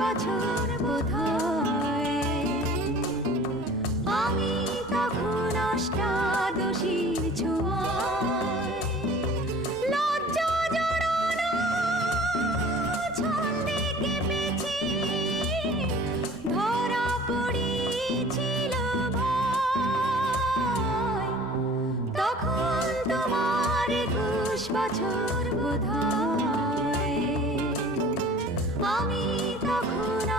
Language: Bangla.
বছর বোধহয়। আমি তখন অষ্টাদশীর ছোঁয়ায় লজ্জা জড়ানো ছন্দে কেঁপেছি, ধরা পড়েছিল ভয়। তখন তোমার 21 বছর বোধহয়। আমি তখন